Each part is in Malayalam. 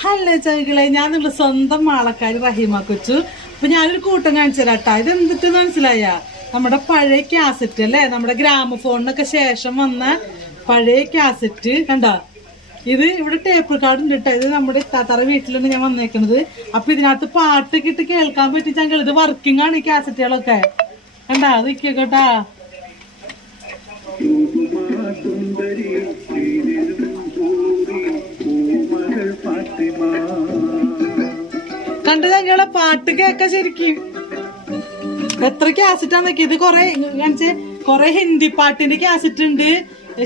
ഹലോ ചൈകളെ, ഞാൻ നിങ്ങളുടെ സ്വന്തം മാളക്കാരി റഹീമ കൊച്ചു. അപ്പൊ ഞാനൊരു കൂട്ടം കാണിച്ചു തരാട്ടാ. ഇത് എന്തിട്ട് മനസ്സിലായ? നമ്മുടെ പഴയ കാസറ്റ് അല്ലേ, നമ്മുടെ ഗ്രാമഫോണിനൊക്കെ ശേഷം വന്ന പഴയ കാസറ്റ് കണ്ട. ഇത് ഇവിടെ ടേപ്പ് റെക്കോർഡ് ഉണ്ട് കേട്ടോ. ഇത് നമ്മുടെ ഇത്താത്തറ വീട്ടിലാണ് ഞാൻ വന്നേക്കണത്. അപ്പൊ ഇതിനകത്ത് പാട്ടൊക്കെ ഇട്ട് കേൾക്കാൻ പറ്റിച്ചെങ്കിൽ ഇത് വർക്കിംഗ് ആണ് ഈ കാസറ്റുകളൊക്കെ. കണ്ടാ അത് കേട്ടാ. കണ്ടു ഞങ്ങളെ പാട്ട് കേക്ക. ശരിക്കും എത്ര കാസറ്റാ നോക്കി. ഇത് കൊറേ ഹിന്ദി പാട്ടിന്റെ കാസറ്റ് ഉണ്ട്.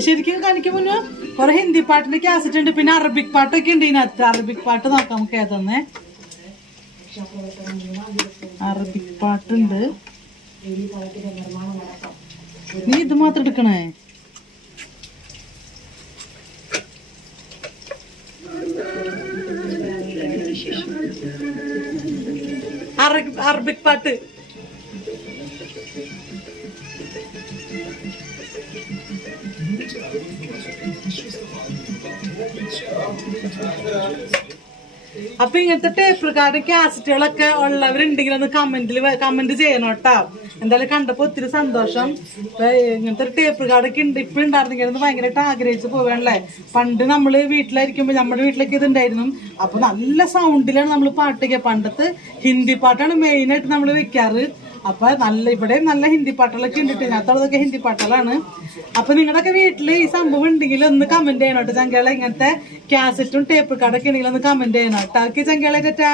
ശരിക്കും കാണിക്കും മുന്നോ കൊറേ ഹിന്ദി പാട്ടിന്റെ കാസറ്റ് ഉണ്ട്. പിന്നെ അറബിക് പാട്ടൊക്കെ ഉണ്ട് ഇതിനകത്ത്. അറബിക് പാട്ട് നോക്കാം നമുക്ക് ഏതെന്നെ. അറബിക് പാട്ടുണ്ട്. നീ ഇത് മാത്രം എടുക്കണേ. അറബിക് പാട്ട്. അപ്പൊ ഇങ്ങനത്തെ ടേപ്പ് റെക്കോർഡ് കാസറ്റുകളൊക്കെ ഉള്ളവരുണ്ടെങ്കിൽ ഒന്ന് കമന്റ് ചെയ്യണം കേട്ടോ. എന്തായാലും കണ്ടപ്പോ ഒത്തിരി സന്തോഷം. ഇങ്ങനത്തെ ഒരു ടേപ്പ് റെക്കോർഡൊക്കെ ഉണ്ട്. ഇപ്പൊ ഉണ്ടായിരുന്നെങ്കിൽ ഭയങ്കരമായിട്ട് ആഗ്രഹിച്ചു പോവാണല്ലേ. പണ്ട് നമ്മള് വീട്ടിലായിരിക്കുമ്പോ നമ്മുടെ വീട്ടിലൊക്കെ ഇതുണ്ടായിരുന്നു. അപ്പൊ നല്ല സൗണ്ടിലാണ് നമ്മൾ പാട്ടൊക്കെ. പണ്ടത്തെ ഹിന്ദി പാട്ടാണ് മെയിനായിട്ട് നമ്മൾ വെക്കാറ്. അപ്പൊ ഇവിടെ നല്ല ഹിന്ദി പാട്ടുകളൊക്കെ ഉണ്ട്. ഇതിനകത്തുള്ളതൊക്കെ ഹിന്ദി പാട്ടുകളാണ്. അപ്പൊ നിങ്ങളുടെയൊക്കെ വീട്ടില് ഈ സംഭവം ഉണ്ടെങ്കിൽ ഒന്ന് കമന്റ് ചെയ്യണം കേട്ടോ ചങ്കേള. ഇങ്ങനത്തെ കാസറ്റും ടേപ്പ് റെക്കോർഡൊക്കെ ഉണ്ടെങ്കിൽ ഒന്ന് കമന്റ് ചെയ്യണം കേട്ടോ. ചങ്കേള ടാ.